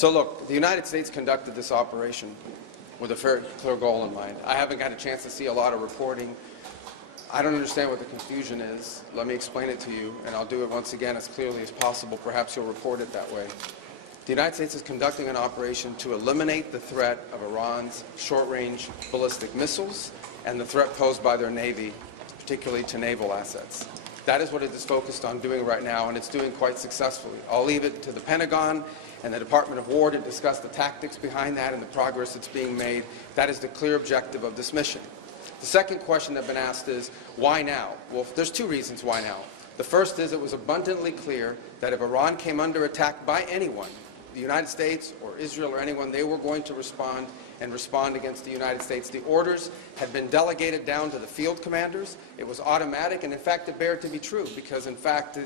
So look, the United States conducted this operation with a very clear goal in mind. I haven't got a chance to see a lot of reporting. I don't understand what the confusion is. Let me explain it to you, and I'll do it once again as clearly as possible. Perhaps you'll report it that way. The United States is conducting an operation to eliminate the threat of Iran's short-range ballistic missiles and the threat posed by their Navy, particularly to naval assets. That is what it is focused on doing right now, and it's doing quite successfully. I'll leave it to the Pentagon and the Department of War to discuss the tactics behind that and the progress that's being made. That is the clear objective of this mission. The second question that's been asked is, why now? Well, there's two reasons why now. The first is it was abundantly clear that if Iran came under attack by anyone, the United States or Israel or anyone, they were going to respond and respond against the United States. The orders had been delegated down to the field commanders. It was automatic, and in fact it bared to be true, because in fact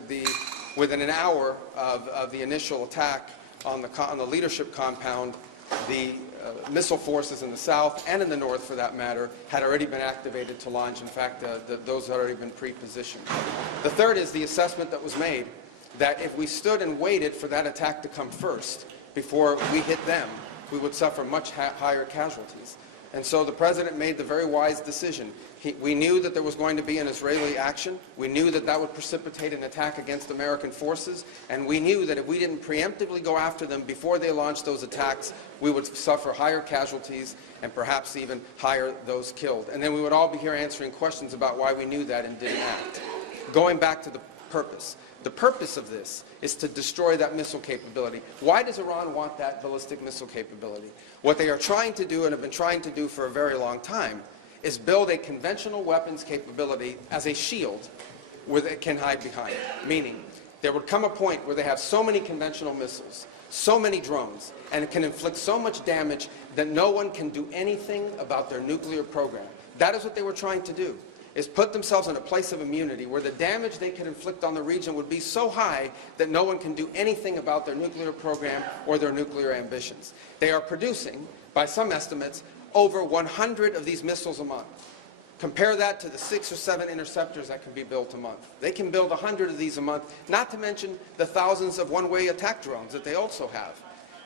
within an hour of the initial attack on the leadership compound, the missile forces in the south and in the north, for that matter, had already been activated to launch. In fact, those had already been pre-positioned. The third is the assessment that was made that if we stood and waited for that attack to come first before we hit them, we would suffer much higher casualties. And so the President made the very wise decision. We knew that there was going to be an Israeli action. We knew that that would precipitate an attack against American forces. And we knew that if we didn't preemptively go after them before they launched those attacks, we would suffer higher casualties and perhaps even higher those killed. And then we would all be here answering questions about why we knew that and didn't act. Going back to the purpose. The purpose of this is to destroy that missile capability. Why does Iran want that ballistic missile capability? What they are trying to do, and have been trying to do for a very long time, is build a conventional weapons capability as a shield where they can hide behind. Meaning, there would come a point where they have so many conventional missiles, so many drones, and it can inflict so much damage that no one can do anything about their nuclear program. That is what they were trying to do, is put themselves in a place of immunity where the damage they could inflict on the region would be so high that no one can do anything about their nuclear program or their nuclear ambitions. They are producing, by some estimates, over 100 of these missiles a month. Compare that to the 6 or 7 interceptors that can be built a month. They can build 100 of these a month, not to mention the thousands of one-way attack drones that they also have.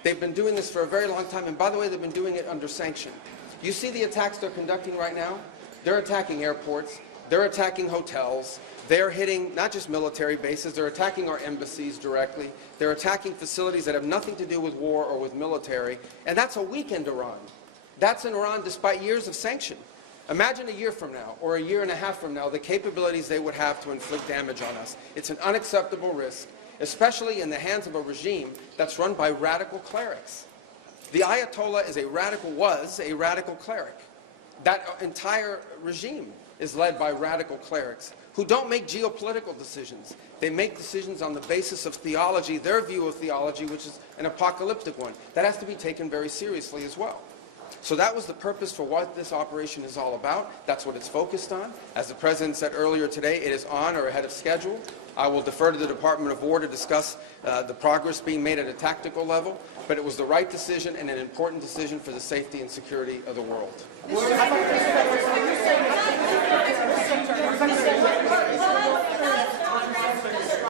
They've been doing this for a very long time, and by the way, they've been doing it under sanction. You see the attacks they're conducting right now? They're attacking airports, they're attacking hotels, they're hitting not just military bases, they're attacking our embassies directly, they're attacking facilities that have nothing to do with war or with military, and that's a weakened Iran. That's in Iran despite years of sanction. Imagine a year from now, or a year and a half from now, the capabilities they would have to inflict damage on us. It's an unacceptable risk, especially in the hands of a regime that's run by radical clerics. The Ayatollah was a radical cleric. That entire regime is led by radical clerics who don't make geopolitical decisions. They make decisions on the basis of theology, their view of theology, which is an apocalyptic one. That has to be taken very seriously as well. So that was the purpose for what this operation is all about. That's what it's focused on. As the President said earlier today, it is on or ahead of schedule. I will defer to the Department of War to discuss the progress being made at a tactical level, but it was the right decision and an important decision for the safety and security of the world.